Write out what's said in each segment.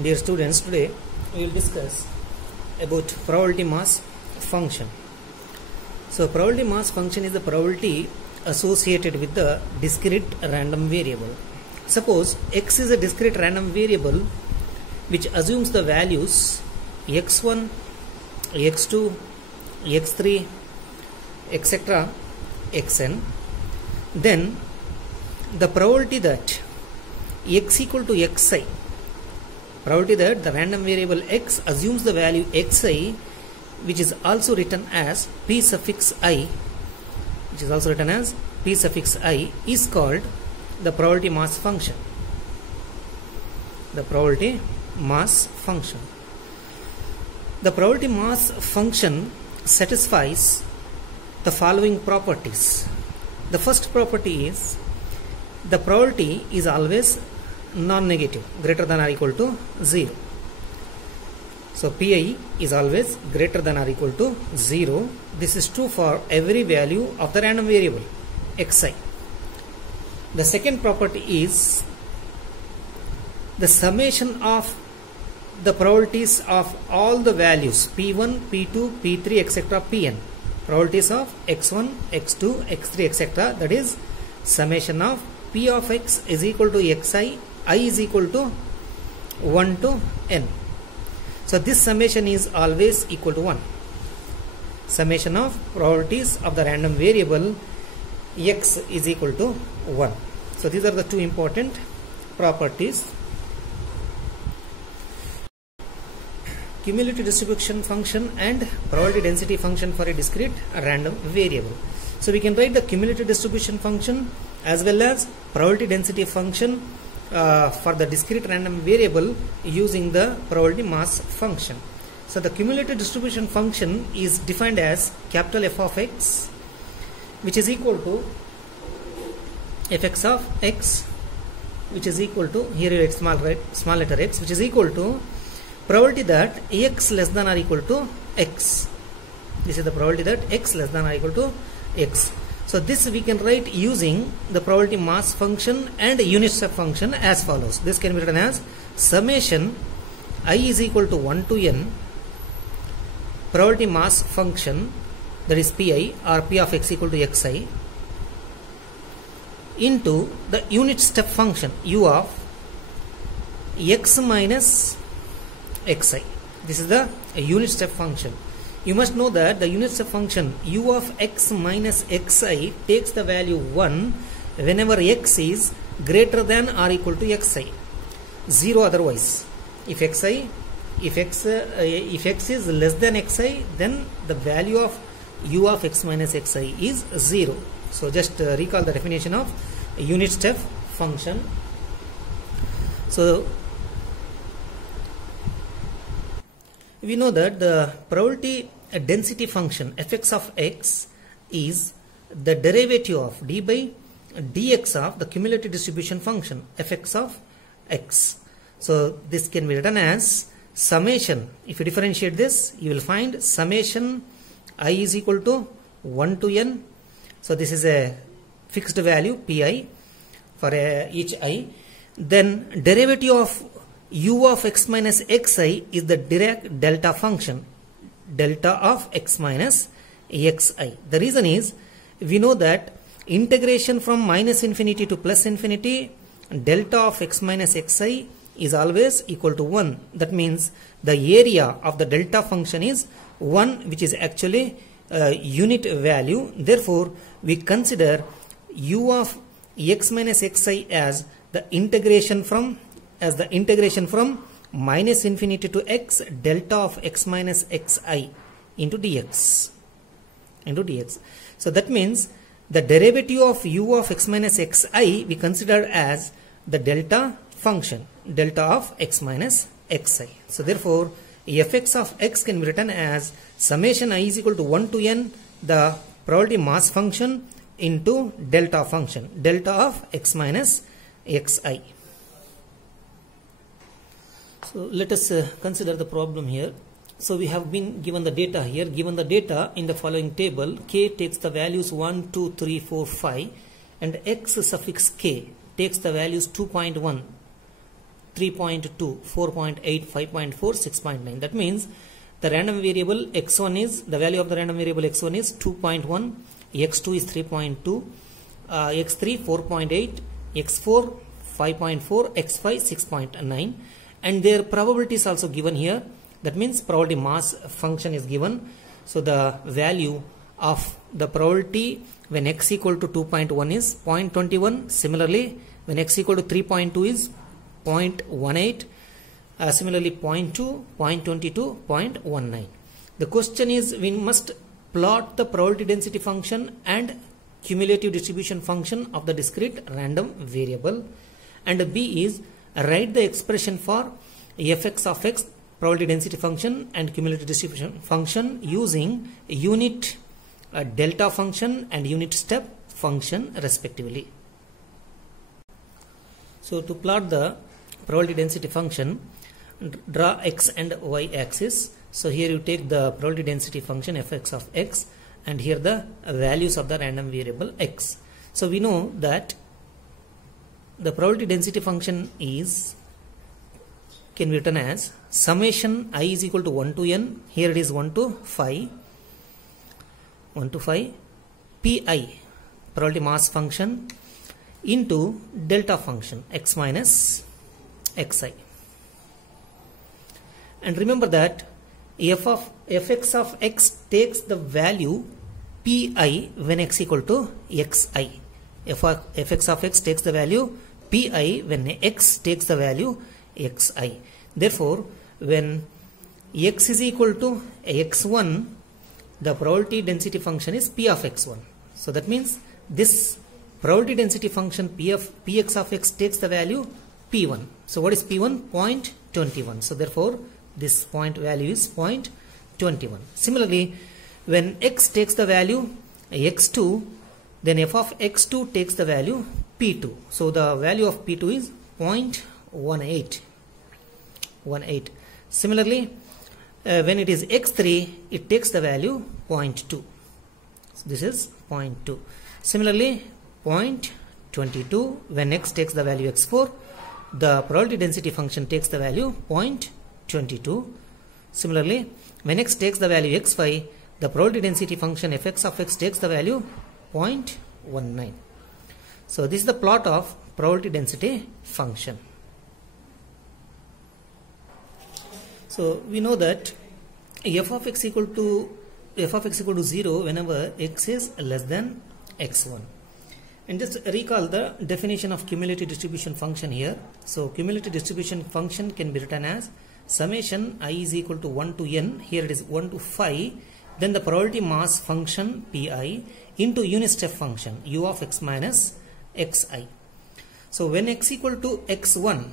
Dear students, today we will discuss about probability mass function. So probability mass function is the probability associated with the discrete random variable. Suppose x is a discrete random variable which assumes the values x1, x2, x3, etc. xn. Then the probability that x equal to xi, probability that the random variable x assumes the value xi, which is also written as p suffix I, is called the probability mass function. The probability mass function. The probability mass function satisfies the following properties. The first property is the probability is always non-negative, greater than or equal to 0. So Pi is always greater than or equal to 0. This is true for every value of the random variable xi. The second property is the summation of the probabilities of all the values p1, p2, p3, etc. pn. Probabilities of x1, x2, x3, etc. That is summation of p of x is equal to xi, I is equal to 1 to n. So this summation is always equal to 1. Summation of probabilities of the random variable x is equal to 1. So these are the two important properties. Cumulative distribution function and probability density function for a discrete random variable. So we can write the cumulative distribution function as well as probability density function for the discrete random variable using the probability mass function. So the cumulative distribution function is defined as capital F of x, which is equal to fx of x, which is equal to, here you write small letter x, which is equal to probability that x less than or equal to x. This is the probability that x less than or equal to x. So this we can write using the probability mass function and unit step function as follows. This can be written as summation I is equal to 1 to n probability mass function, that is Pi or p of x equal to xi, into the unit step function u of x minus xi. This is the unit step function. You must know that the unit step function u of x minus xi takes the value 1 whenever x is greater than or equal to xi, 0 otherwise. If x is less than xi, then the value of u of x minus xi is 0. So just recall the definition of unit step function. So we know that the probability density function fx of x is the derivative of d by dx of the cumulative distribution function fx of x. So this can be written as summation. If you differentiate this, you will find summation I is equal to 1 to n. So this is a fixed value Pi for each I. Then derivative of u of x minus xi is the Dirac delta function, delta of x minus xi. The reason is, we know that integration from minus infinity to plus infinity, delta of x minus xi is always equal to 1. That means the area of the delta function is 1, which is actually unit value. Therefore we consider u of x minus xi as the integration from minus infinity to x delta of x minus xi into dx. So that means the derivative of u of x minus xi we consider as the delta function, delta of x minus xi. So therefore fx of x can be written as summation I is equal to 1 to n the probability mass function into delta function, delta of x minus xi. So let us consider the problem here. So we have been given the data here. Given the data in the following table, k takes the values 1, 2, 3, 4, 5 and x suffix k takes the values 2.1, 3.2, 4.8, 5.4, 6.9. That means the random variable x1 is, the value of the random variable x1 is 2.1, x2 is 3.2, x3 4.8, x4 5.4, x5 6.9, and their probability is also given here. That means probability mass function is given. So the value of the probability when x equal to 2.1 is 0.21. Similarly, when x equal to 3.2 is 0.18. Similarly, 0.2, 0.22, 0.19. The question is, we must plot the probability density function and cumulative distribution function of the discrete random variable. And B is, write the expression for fx of x, probability density function and cumulative distribution function using unit delta function and unit step function respectively. So to plot the probability density function, draw x and y axis. So here you take the probability density function fx of x, and here the values of the random variable x. So we know that the probability density function can be written as summation I is equal to 1 to n, here it is 1 to 5, pi, probability mass function, into delta function x minus xi. And remember that fx of x takes the value pi when x equal to xi. Fx of x takes the value pi when x takes the value xi. Therefore, when x is equal to x1, the probability density function is p of x1. So that means this probability density function px of x takes the value p1. So what is p1? 0.21. So therefore, this point value is 0.21. Similarly, when x takes the value x2, then f of x2 takes the value p2. So the value of p2 is 0.18. Similarly, when it is x3, it takes the value 0.2. So this is 0.2. Similarly, 0.22, when x takes the value x4, the probability density function takes the value 0.22. Similarly, when x takes the value x5, the probability density function fx of x takes the value 0.19. So this is the plot of probability density function. So we know that f of x equal to 0 whenever x is less than x1. And just recall the definition of cumulative distribution function here. So cumulative distribution function can be written as summation I is equal to 1 to n, here it is 1 to 5, then the probability mass function pi into unit step function u of x minus xi. So when x equal to x1,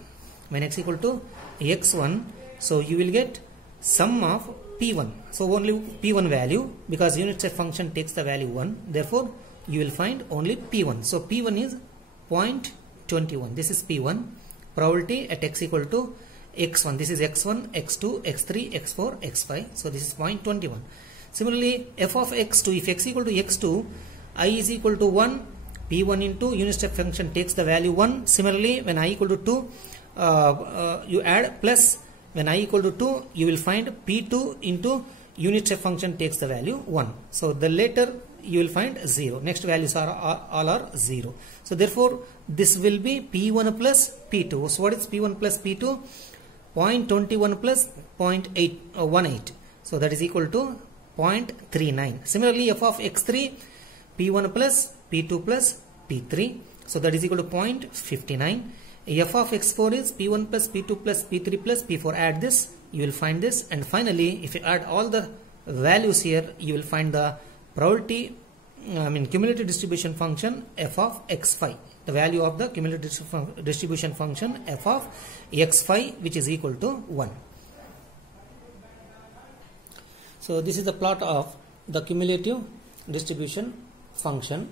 so you will get sum of p1. So only p1 value, because unit step function takes the value 1. Therefore, you will find only p1. So p1 is 0.21. This is p1. Probability at x equal to x1. This is x1, x2, x3, x4, x5. So this is 0.21. Similarly, f of x2, if x equal to x2, I is equal to 1, p1 into unit step function takes the value 1. Similarly, when I equal to 2, you add plus, when I equal to 2, you will find p2 into unit step function takes the value 1. So the later you will find 0. Next values are all are 0. So therefore, this will be p1 plus p2. So what is p1 plus p2? 0.21 plus 0.18. So that is equal to 0.39. Similarly, f of x3, p1 plus p2 plus p3. So that is equal to 0.59. F of x4 is p1 plus p2 plus p3 plus p4. Add this, you will find this. And finally, if you add all the values here, you will find the probability, cumulative distribution function f of x5. The value of the cumulative distribution function f of x5, which is equal to 1. So this is the plot of the cumulative distribution function.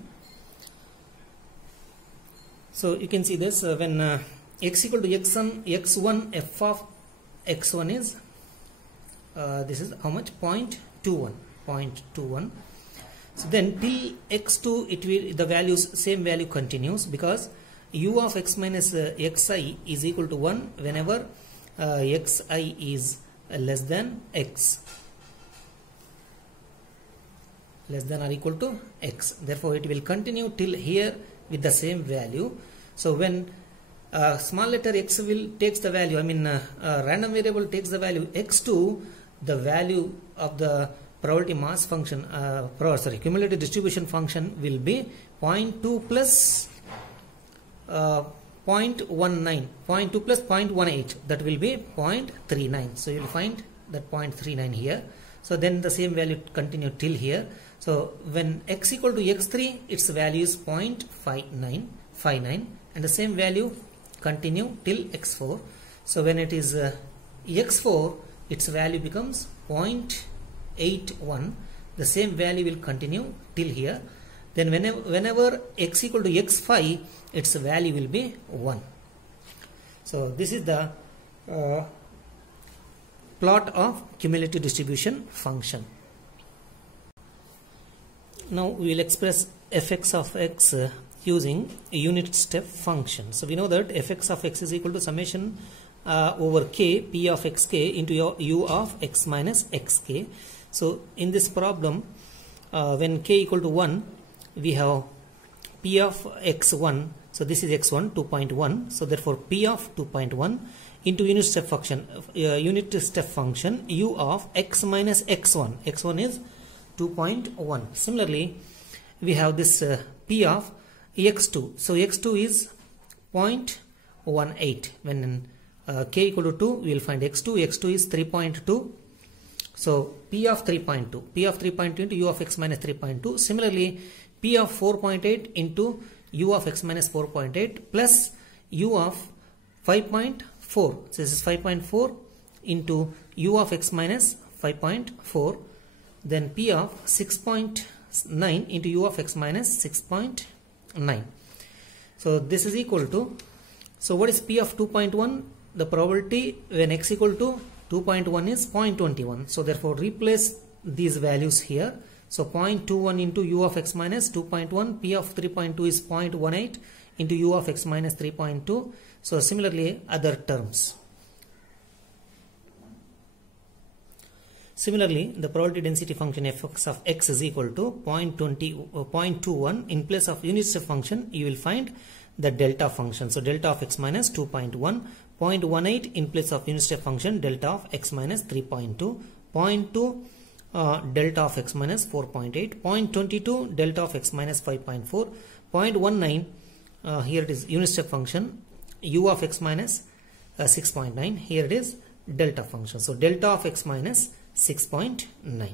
So you can see this when x equal to x1 f of x1 is this is how much? 0.21. So then till x2 the values same value continues, because u of x minus xi is equal to 1 whenever xi is less than x, less than or equal to x. Therefore it will continue till here with the same value. So when small letter x will takes the value, random variable takes the value x2, the value of the probability mass function, cumulative distribution function will be 0.2 plus 0.19, 0.2 plus 0.18, that will be 0.39. So you will find that 0.39 here. So then the same value continue till here. So when x equal to x3, its value is 0.59, and the same value continue till x4. So when it is x4, its value becomes 0.81. The same value will continue till here. Then whenever x equal to x5, its value will be 1. So this is the plot of cumulative distribution function. Now we will express fx of x using a unit step function. So we know that fx of x is equal to summation over k p of xk into u of x minus xk. So in this problem, when k equal to 1, we have p of x1. So this is x1 2.1. So therefore p of 2.1 into unit step function u of x minus x1. x1 is 2.1. Similarly, we have this p of x2. So x2 is 0.18. When k equal to 2, we will find x2. x2 is 3.2. So p of 3.2. p of 3.2 into u of x minus 3.2. Similarly, p of 4.8 into u of x minus 4.8 plus u of 5.4. So this is 5.4 into u of x minus 5.4. Then p of 6.9 into u of x minus 6.9. So this is equal to, so what is p of 2.1? The probability when x equal to 2.1 is 0.21. So therefore replace these values here. So 0.21 into u of x minus 2.1, p of 3.2 is 0.18 into u of x minus 3.2. So similarly other terms. Similarly, the probability density function fx of x is equal to 0.21. In place of unit step function, you will find the delta function. So delta of x minus 2.1, 0.18 in place of unit step function, delta of x minus 3.2, 0.2 delta of x minus 4.8, 0.22 delta of x minus 5.4, 0.19 here it is unit step function u of x minus 6.9, here it is delta function. So delta of x minus 6.9.